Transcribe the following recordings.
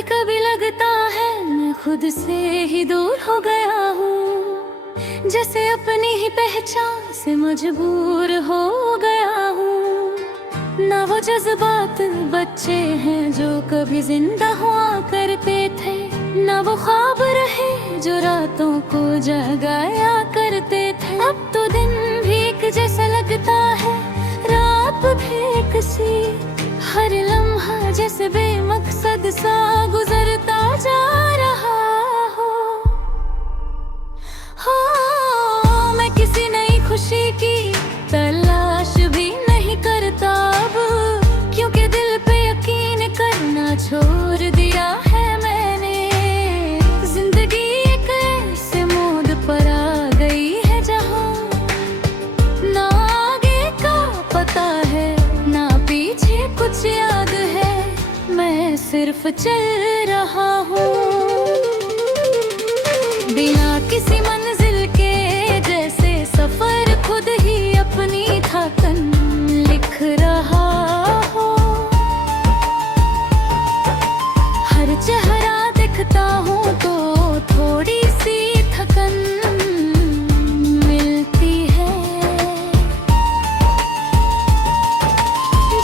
कभी कभी लगता है मैं खुद से ही दूर हो गया हूँ, जैसे अपनी ही पहचान से मजबूर हो गया हूँ। ना वो जज्बात बच्चे हैं जो कभी जिंदा हुआ करते थे, ना वो ख्वाब रहे जो रातों को जगाया करते थे। अब तो दिन भी एक जैसा लगता है, रात भी एक सी, हर लम्हा जैसे बेमकसद सा गुजरता जा रहा हो। मैं किसी नई खुशी की तलाश भी नहीं करता अब, क्योंकि दिल पे यकीन करना छोड़ दिया है मैंने। जिंदगी एक ऐसे मोड़ पर आ गई है जहाँ ना आगे का पता है ना पीछे कुछ याद है, मैं सिर्फ चल रहा हूँ बिना किसी मंजिल के, जैसे सफर खुद ही अपनी थकन लिख रहा हो। हर चेहरा दिखता हूँ तो थोड़ी सी थकन मिलती है,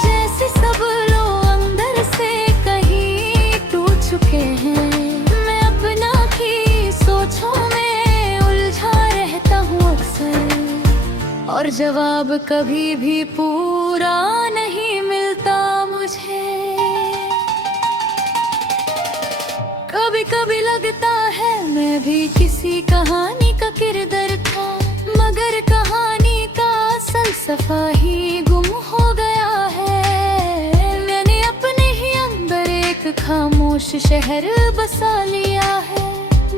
जैसे सब लोग अंदर से कहीं टूट चुके हैं। मैं अपना ही सोचों में उलझा रहता हूँ अक्सर, और जवाब कभी भी पूरा नहीं मिलता मुझे। कभी कभी लगता है मैं भी किसी कहानी का किरदार था, मगर कहानी का फलसफा ही गुम हो गया है। मैंने अपने ही अंदर एक खामोश शहर बसा लिया है,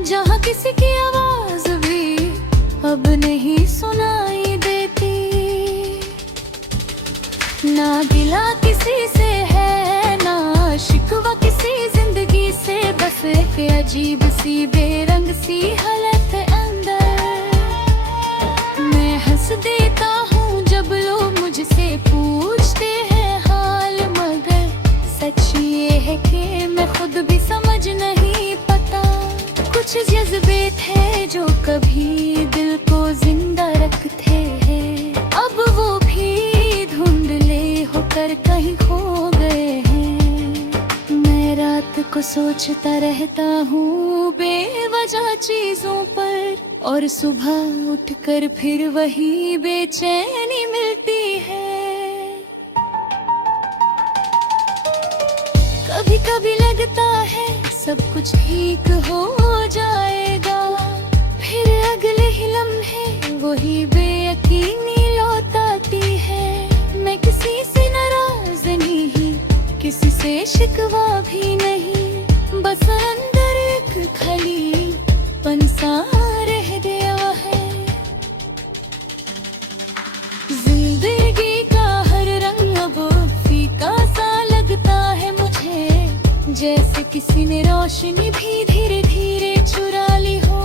जहाँ किसी की आवाज भी अब नहीं सुनाई देती। ना गिला किसी से है ना शिकवा किसी जिंदगी से, बस एक अजीब सी बेरंग सी हालत है अंदर। मैं हंस देता हूँ जब लोग मुझसे पूछते हैं हाल, मगर सच ये है कि मैं खुद भी समझ नहीं पता। कुछ जज्बे थे जो कभी दिल को जिंदा रखते हैं, अब वो भी धुंधले होकर कहीं खो गए हैं। मैं रात को सोचता रहता हूँ बेवजह चीजों पर, और सुबह उठकर फिर वही बेचैनी मिलती है। कभी कभी लगता है सब कुछ ठीक हो जाएगा, फिर अगले ही लम्हे वही बेयकीनी लौट आती है। मैं किसी से नाराज नहीं, किसी से शिकवा भी नहीं, बस अंदर एक खाली पनसा रह गया है। जिंदगी का हर रंग अब फीका सा लगता है मुझे, जैसे किसी ने रोशनी भी धीरे धीरे चुरा ली हो।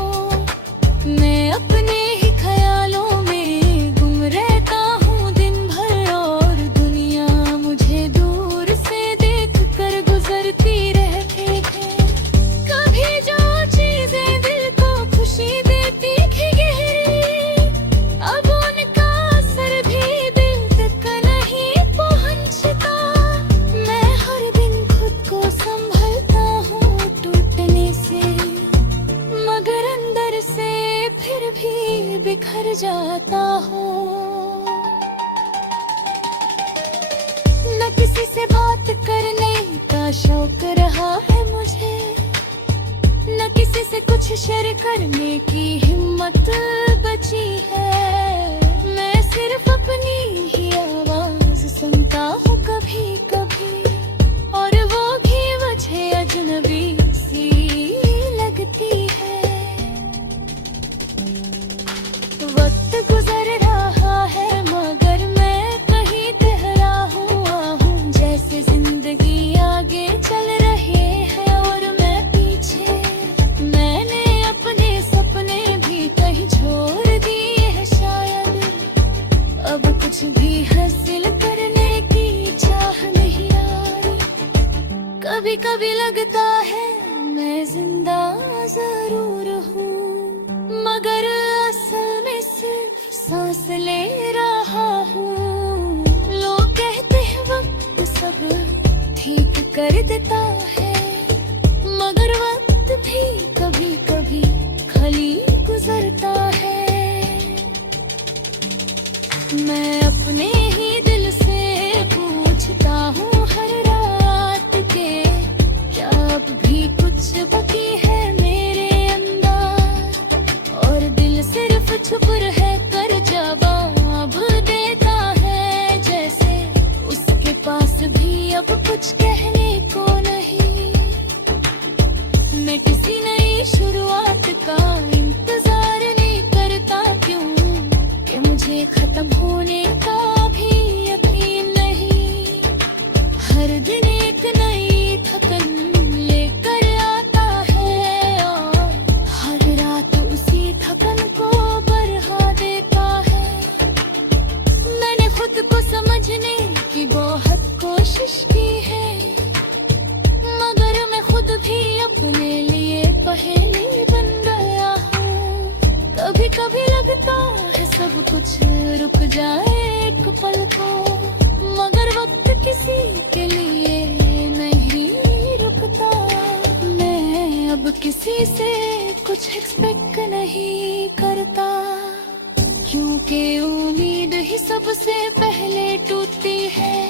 मैं अपने ही ख्यालों में गुम रहता हूँ दिन भर, और दुनिया मुझे दूर से देख कर गुजरती रहती है। कभी जो चीजें दिल को खुशी देती थी गहरी, अब उनका असर भी दिल तक नहीं पहुँचता। मैं हर दिन खुद को संभलता हूँ टूटने से, मगर अंदर से फिर भी बिखर जाता हूँ। न किसी से बात करने का शौक रहा है मुझे, न किसी से कुछ शेयर करने की हिम्मत बची है। मैं सिर्फ अपनी ही आवाज सुनता हूँ कभी कभी, और वो भी मुझे अजनबी सी लगती है। वक्त गुजर रहा है मगर मैं कहीं ठहरा हुआ हूँ, जैसे जिंदगी आगे चल रही है और मैं पीछे। मैंने अपने सपने भी कहीं छोड़ दिए हैं। कुछ रुक जाए एक पल को, मगर वक्त किसी के लिए नहीं रुकता। मैं अब किसी से कुछ एक्सपेक्ट नहीं करता, क्योंकि उम्मीद ही सबसे पहले टूटती है।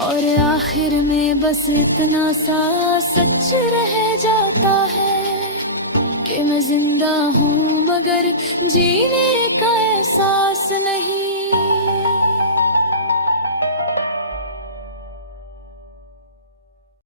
और आखिर में बस इतना सा सच रह जाता है कि मैं जिंदा हूँ मगर जीने